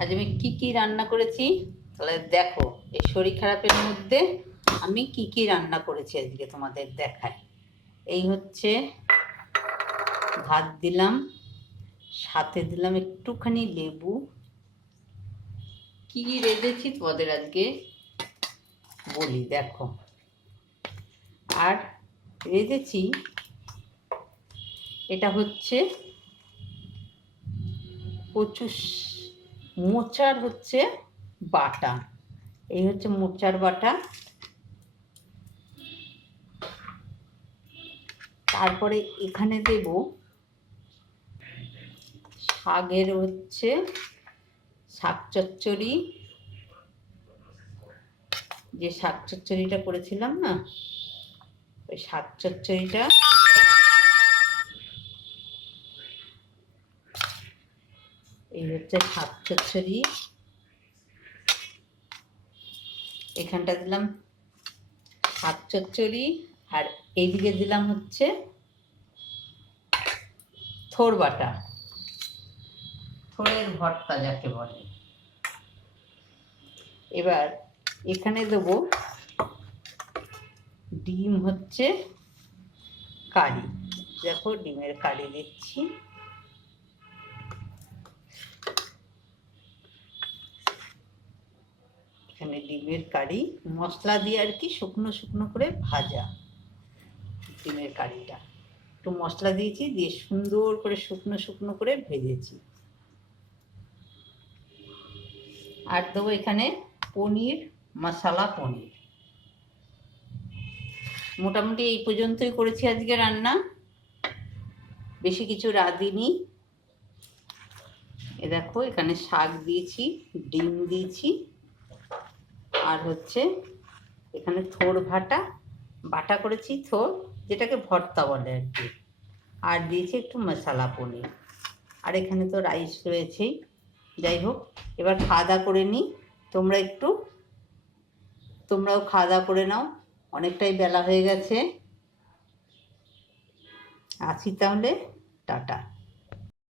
আজ আমি কি রান্না করেছি তাহলে দেখো। এই শরীর খারাপের মধ্যে আমি কি রান্না করেছি আজকে তোমাদের দেখাই। এই হচ্ছে ভাত দিলাম, সাথে দিলাম একটুখানি লেবু। কি রেঁধেছি তোমাদের আজকে বলি, দেখো। আর রেঁধেছি, এটা হচ্ছে কচু মোচার হচ্ছে বাটা। এই হচ্ছে মোচার বাটা। তারপরে এখানে দেব শাকের হচ্ছে শাক চচ্চড়ি, যে শাক চচ্চড়িটা করেছিলাম না, ওই শাক চচ্চড়িটা। এই হচ্ছে শাক চচ্চড়ি। এখানটা দিলাম শাক চচ্চড়ি, আর এইদিকে দিলাম হচ্ছে থোড় বাটা, থোড়ের ভর্তা যাকে বলে। এবার এখানে দেবো ডিম হচ্ছে কারি। দেখো ডিমের কারি দিচ্ছি। এখানে ডিমের কারি মশলা দিয়ে আর কি শুকনো শুকনো করে ভাজা। ডিমের কারিটা একটু মশলা দিয়েছি, দিয়ে সুন্দর করে শুকনো শুকনো করে ভেজেছি। আর দেবো এখানে পনির, মশলা পনির। মোটামুটি এই পর্যন্তই করেছি আজকে রান্না, বেশি কিছু রাঁধিনি। এ দেখো এখানে শাক দিয়েছি, ডিম দিয়েছি, আর হচ্ছে এখানে থোড় বাটা করেছি, থোড় যেটাকে ভর্তা বলে আর কি। আর দিয়েছি একটু মশলা পনির। আর এখানে তো রাইস রয়েছেই। যাই হোক, এবার খাওয়া দাওয়া করে নিই। তোমরাও খাওয়া দাওয়া করে নাও, অনেকটাই বেলা হয়ে গেছে। আসি তাহলে, টাটা।